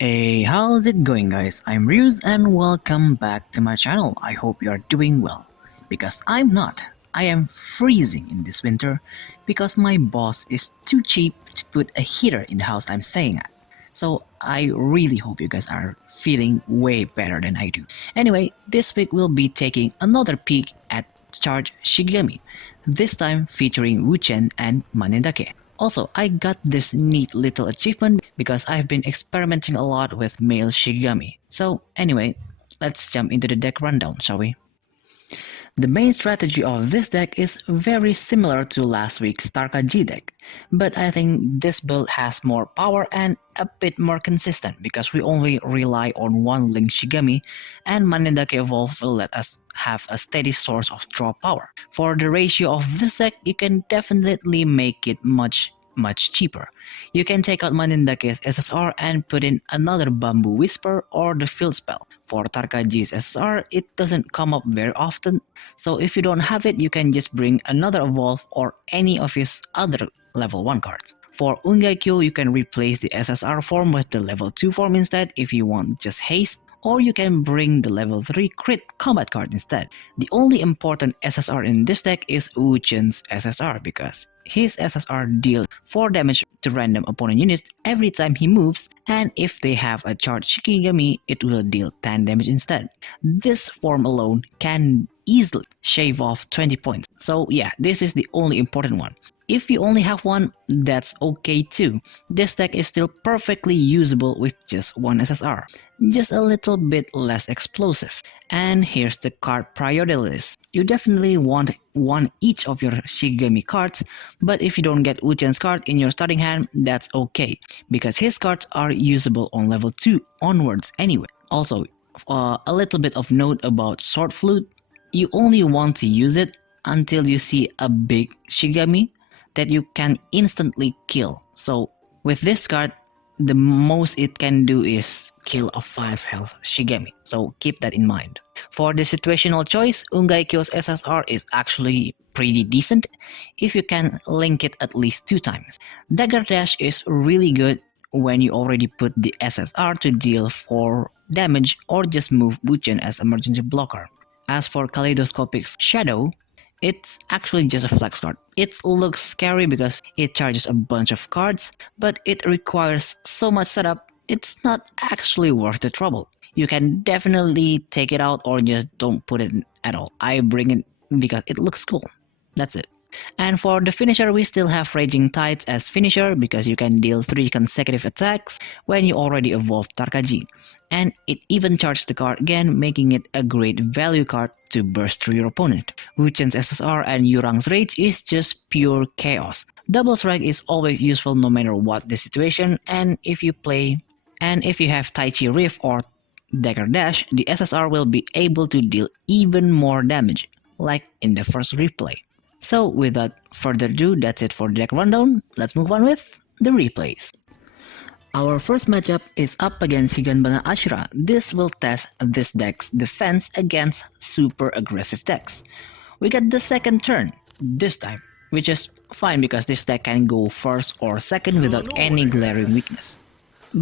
Hey, how's it going guys? I'm Ryuz and welcome back to my channel. I hope you are doing well. Because I'm not. I am freezing in this winter because my boss is too cheap to put a heater in the house I'm staying at. So I really hope you guys are feeling way better than I do. Anyway, this week we'll be taking another peek at Charge Shigami, this time featuring WuChen and Mannendake. Also, I got this neat little achievement because I've been experimenting a lot with male Shigami. So anyway, let's jump into the deck rundown, shall we? The main strategy of this deck is very similar to last week's Tarka G deck, but I think this build has more power and a bit more consistent because we only rely on one Link Shigami, and Mannendake Evolve will let us have a steady source of draw power. For the ratio of this deck, you can definitely make it much cheaper. You can take out Mannendake's SSR and put in another Bamboo Whisper or the Field Spell. For Tarka G's SSR, it doesn't come up very often, so if you don't have it, you can just bring another Evolve or any of his other level 1 cards. For Onmyoji, you can replace the SSR form with the level 2 form instead if you want just haste, or you can bring the level 3 crit combat card instead. The only important SSR in this deck is WuChen's SSR because his SSR deals 4 damage to random opponent units every time he moves, and if they have a charged Shikigami, it will deal 10 damage instead. This form alone can easily shave off 20 points. So yeah, this is the only important one. If you only have one, that's okay too. This deck is still perfectly usable with just one SSR, just a little bit less explosive. And here's the card priority list. You definitely want one each of your Shigami cards, but if you don't get WuChen's card in your starting hand, that's okay, because his cards are usable on level 2 onwards anyway. Also, a little bit of note about Sword Flute. You only want to use it until you see a big Shigami that you can instantly kill. So with this card, the most it can do is kill a 5 health Shigami, so keep that in mind. For the situational choice, Onmyoji's SSR is actually pretty decent if you can link it at least 2 times. Dagger Dash is really good when you already put the SSR to deal 4 damage or just move WuChen as emergency blocker. As for Kaleidoscopic Shadow, it's actually just a flex card. It looks scary because it charges a bunch of cards, but it requires so much setup, it's not actually worth the trouble. You can definitely take it out or just don't put it in at all. I bring it because it looks cool. That's it. And for the finisher, we still have Raging Tides as finisher because you can deal 3 consecutive attacks when you already evolve Tarka G. And it even charges the card again, making it a great value card to burst through your opponent. Wuchen's SSR and Yurang's Rage is just pure chaos. Double Strike is always useful no matter what the situation, and if you have Tai Chi Rift or Dagger Dash, the SSR will be able to deal even more damage, like in the first replay. So without further ado, that's it for the deck rundown. Let's move on with the replays. Our first matchup is up against Higan Ashura. This will test this deck's defense against super aggressive decks. We got the second turn this time, which is fine because this deck can go first or second without any glaring weakness.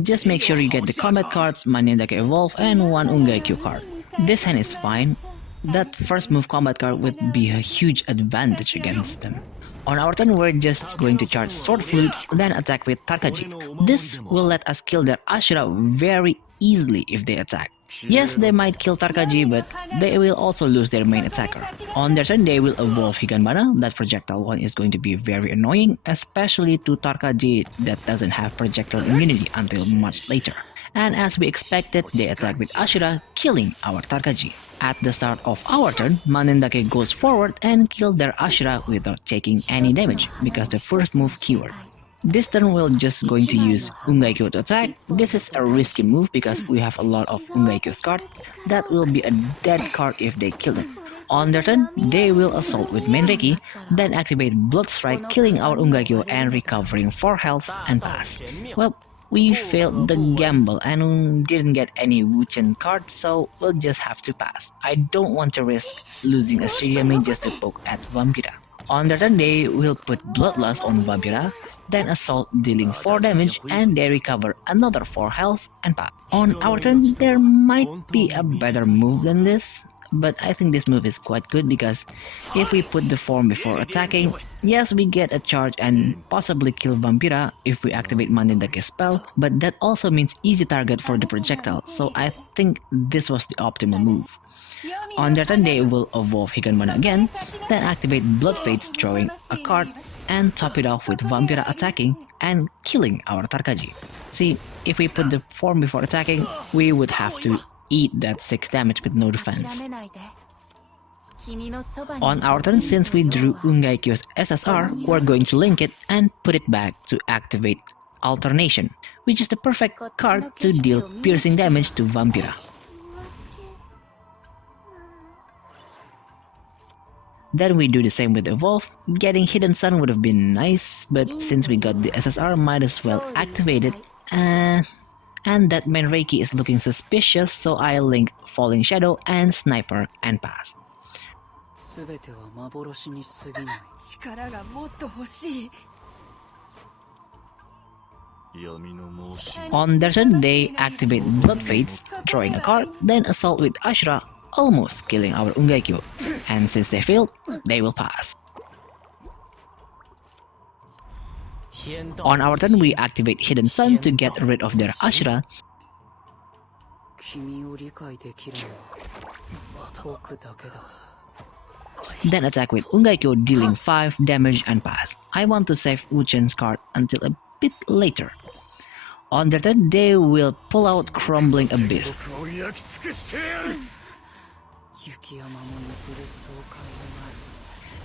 Just make sure you get the combat cards, Mannendake Evolve, and one Onmyoji card. This hand is fine. That first move combat card would be a huge advantage against them. On our turn, we're just going to charge Sword Flute, then attack with Tarka G. This will let us kill their Ashura very easily if they attack. Yes, they might kill Tarka G, but they will also lose their main attacker. On their turn, they will evolve Higanbana. That projectile one is going to be very annoying, especially to Tarka G that doesn't have projectile immunity until much later. And as we expected, they attack with Ashura, killing our Tarka G. At the start of our turn, Mannendake goes forward and kills their Ashura without taking any damage because the first move keyword. This turn we're just going to use Onmyoji to attack. This is a risky move because we have a lot of Onmyoji's cards that will be a dead card if they kill it. On their turn, they will assault with Mannendake, then activate Blood Strike, killing our Onmyoji and recovering 4 health and pass. Well, we failed the gamble and didn't get any WuChen cards, so we'll just have to pass. I don't want to risk losing a Shigami just to poke at Vampira. On their turn they will put Bloodlust on Vampira, then Assault dealing 4 damage and they recover another 4 health and pass. On our turn there might be a better move than this, but I think this move is quite good because if we put the form before attacking, yes, we get a charge and possibly kill Vampira if we activate Mannendake spell, but that also means easy target for the projectile, so I think this was the optimal move. On their turn they will evolve Higan again, then activate Blood Fates, drawing a card and top it off with Vampira attacking and killing our Tarkaji. See, if we put the form before attacking, we would have to eat that 6 damage with no defense. On our turn, since we drew Ungaikyo's SSR, we're going to link it and put it back to activate Alternation, which is the perfect card to deal piercing damage to Vampira. Then we do the same with Evolve. Getting Hidden Sun would have been nice, but since we got the SSR, might as well activate it. And that main Reiki is looking suspicious, so I link Falling Shadow and Sniper and pass. On their turn, they activate Blood Fates, drawing a card, then Assault with Ashura, almost killing our Ungaikyo. And since they failed, they will pass. On our turn, we activate Hidden Sun to get rid of their Ashura. Then attack with Ungaikyo, dealing 5 damage and pass. I want to save WuChen's card until a bit later. On their turn, they will pull out Crumbling Abyss.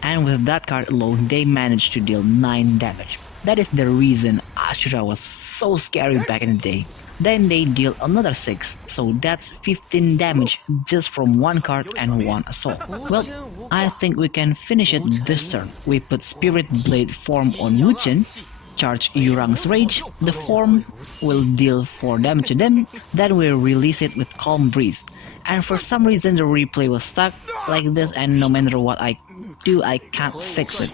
And with that card alone, they managed to deal 9 damage. That is the reason Ashura was so scary back in the day. Then they deal another 6, so that's 15 damage just from one card and one assault. Well, I think we can finish it this turn. We put Spirit Blade form on WuChen, charge Yurang's Rage, the form will deal 4 damage to them, then we release it with Calm Breeze. And for some reason the replay was stuck like this, and no matter what I do, I can't fix it.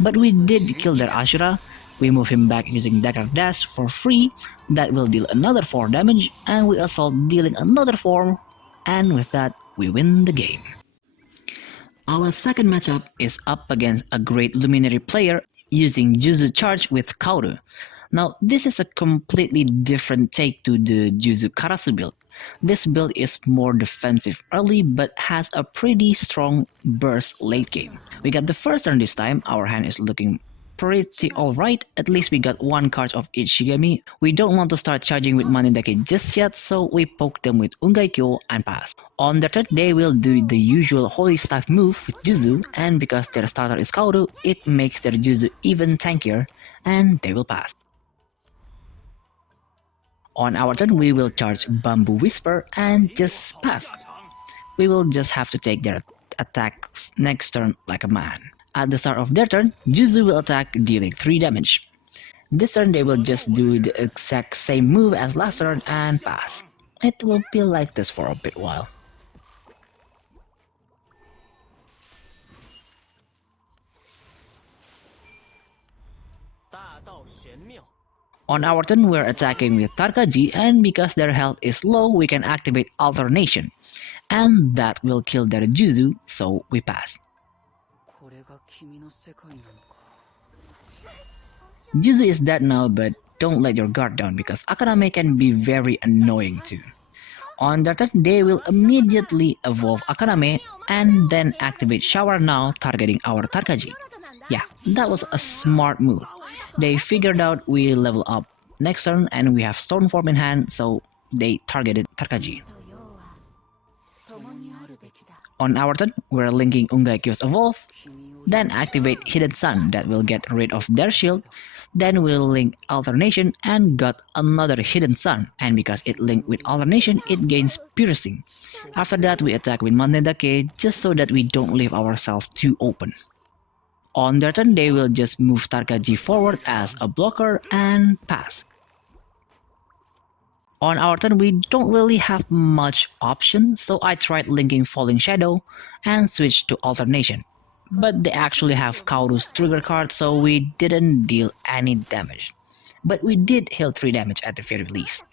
But we did kill their Ashura. We move him back using Dagger Dash for free, that will deal another 4 damage, and we assault dealing another 4, and with that we win the game. Our second matchup is up against a great Luminary player using Juzu Charge with Kaoru. Now this is a completely different take to the Juzu Karasu build. This build is more defensive early but has a pretty strong burst late game. We got the first turn this time, our hand is looking pretty alright, at least we got 1 card of each Shigami. We don't want to start charging with Mannendake just yet, so we poke them with Ungaikyo and pass. On their turn, they will do the usual Holy Staff move with Juzu, and because their starter is Kaoru, it makes their Juzu even tankier, and they will pass. On our turn, we will charge Bamboo Whisper and just pass. We will just have to take their attacks next turn like a man. At the start of their turn, Juzu will attack, dealing 3 damage. This turn they will just do the exact same move as last turn and pass. It will be like this for a bit while. On our turn, we're attacking with Tarkaji, and because their health is low, we can activate Alternation. And that will kill their Juzu, so we pass. Juzu is dead now, but don't let your guard down because Akaname can be very annoying too. On their turn, they will immediately evolve Akaname and then activate Shower Now, targeting our Tarkaji. Yeah, that was a smart move. They figured out we level up next turn and we have Stone Form in hand, so they targeted Tarkaji. On our turn, we're linking Ungaikyo's Evolve, then activate Hidden Sun that will get rid of their shield, then we'll link Alternation and got another Hidden Sun, and because it linked with Alternation, it gains Piercing. After that, we attack with Mannendake just so that we don't leave ourselves too open. On their turn, they will just move Tarkaji forward as a blocker and pass. On our turn, we don't really have much option, so I tried linking Falling Shadow and switched to Alternation. but they actually have Kauru's trigger card, so we didn't deal any damage. But we did heal 3 damage at the very least.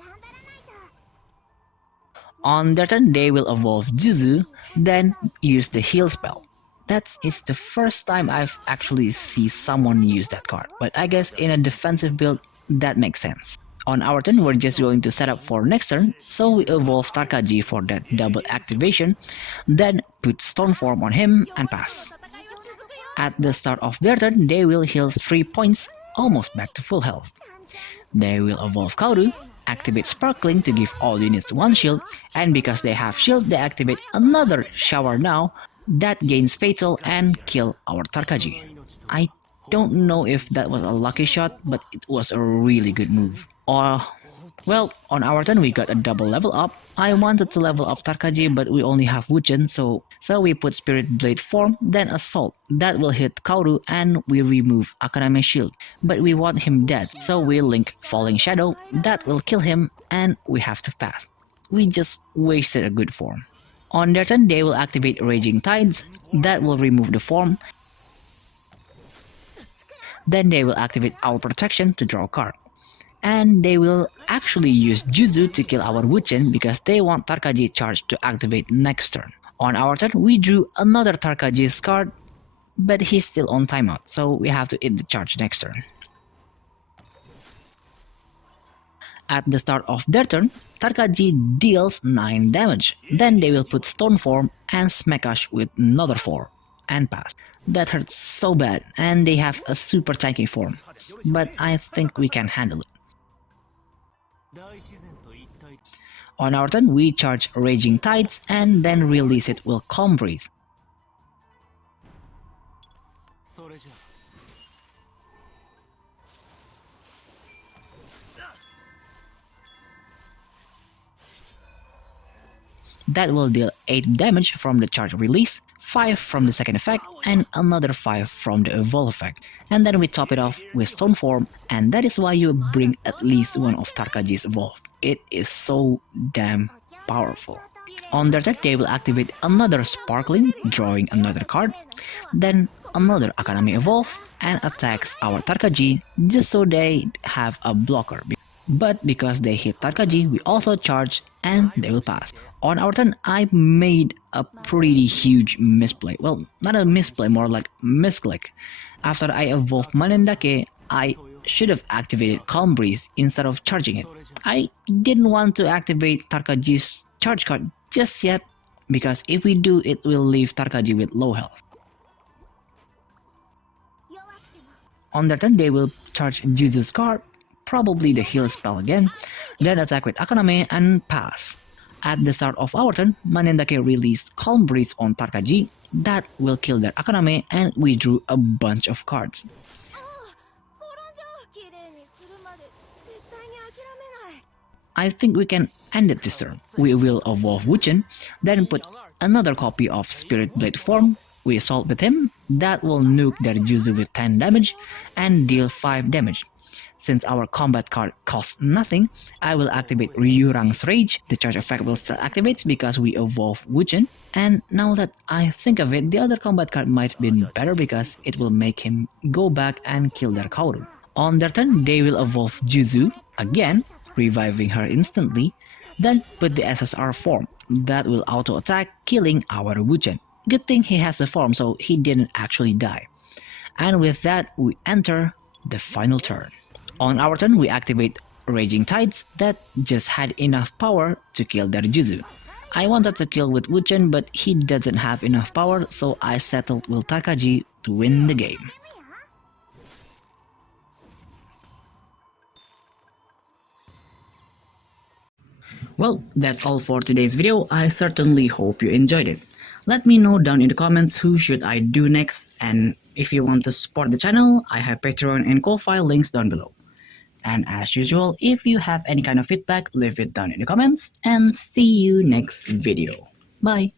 On their turn, they will evolve Juzu, then use the heal spell. That is the first time I've actually seen someone use that card, but I guess in a defensive build, that makes sense. On our turn, we're just going to set up for next turn, so we evolve Tarkaji for that double activation, then put Stone Form on him and pass. At the start of their turn, they will heal 3 points, almost back to full health. They will evolve Kaoru, activate Sparkling to give all units 1 shield, and because they have shield, they activate another Shower now that gains Fatal and kill our Tarkaji. I don't know if that was a lucky shot, but it was a really good move. Well, on our turn we got a double level up. I wanted to level up Tarkaji, but we only have WuChen, so we put Spirit Blade form, then Assault. That will hit Kaoru and we remove Akaname shield. But we want him dead, so we link Falling Shadow. That will kill him and we have to pass. We just wasted a good form. On their turn, they will activate Raging Tides. That will remove the form. Then they will activate our protection to draw a card. And they will actually use Juzu to kill our WuChen because they want Tarkaji charge to activate next turn. On our turn, we drew another Tarkaji's card, but he's still on timeout, so we have to hit the charge next turn. At the start of their turn, Tarkaji deals 9 damage. Then they will put Stone Form and smack us with another 4 and pass. That hurts so bad, and they have a super tanky form, but I think we can handle it. On our turn, we charge Raging Tides and then release it with Calm Breeze. That will deal 8 damage from the charge release, 5 from the second effect, and another 5 from the evolve effect. And then we top it off with Stone Form, and that is why you bring at least one of Tarkaji's evolve. It is so damn powerful. On their turn, they will activate another Sparkling, drawing another card, then another Akaname evolve, and attacks our Tarkaji just so they have a blocker. But because they hit Tarkaji, we also charge and they will pass. On our turn, I made a pretty huge misplay. Well, not a misplay, more like misclick. After I evolved Mannendake, I should have activated Calm Breeze instead of charging it. I didn't want to activate Tarkaji's charge card just yet, because if we do, it will leave Tarkaji with low health. On their turn, they will charge Juzu's card, probably the heal spell again, then attack with Akaname and pass. At the start of our turn, Mannendake released Calm Breeze on Tarkaji. That will kill their Akaname, and we drew a bunch of cards. I think we can end it this turn. We will evolve WuChen, then put another copy of Spirit Blade form. We assault with him. That will nuke their Juzu with 10 damage and deal 5 damage. Since our combat card costs nothing, I will activate Ryurang's Rage. The charge effect will still activate because we evolve WuChen. And now that I think of it, the other combat card might be better because it will make him go back and kill their Kaoru. On their turn, they will evolve Juzu again, reviving her instantly, then put the SSR form. That will auto-attack, killing our WuChen. Good thing he has the form, so he didn't actually die. And with that, we enter the final turn. On our turn, we activate Raging Tides that just had enough power to kill their Juzu. I wanted to kill with WuChen, but he doesn't have enough power, so I settled with Tarkaji to win the game. Well, that's all for today's video. I certainly hope you enjoyed it. Let me know down in the comments who should I do next, and if you want to support the channel, I have Patreon and Ko-Fi links down below. And as usual, if you have any kind of feedback, leave it down in the comments, and see you next video. Bye!